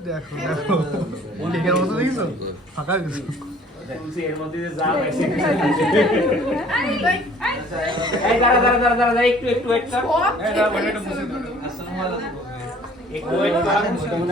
দেখো দেখো লিখের মতো দেখছো ফাঁকা কিছু এর মধ্যে যা মেসেজ এই দাঁড়া একটু ওয়েট কর। এই দাঁড়া, একটু বসে দাও। আসসালামু আলাইকুম। একটু ওয়েট কর।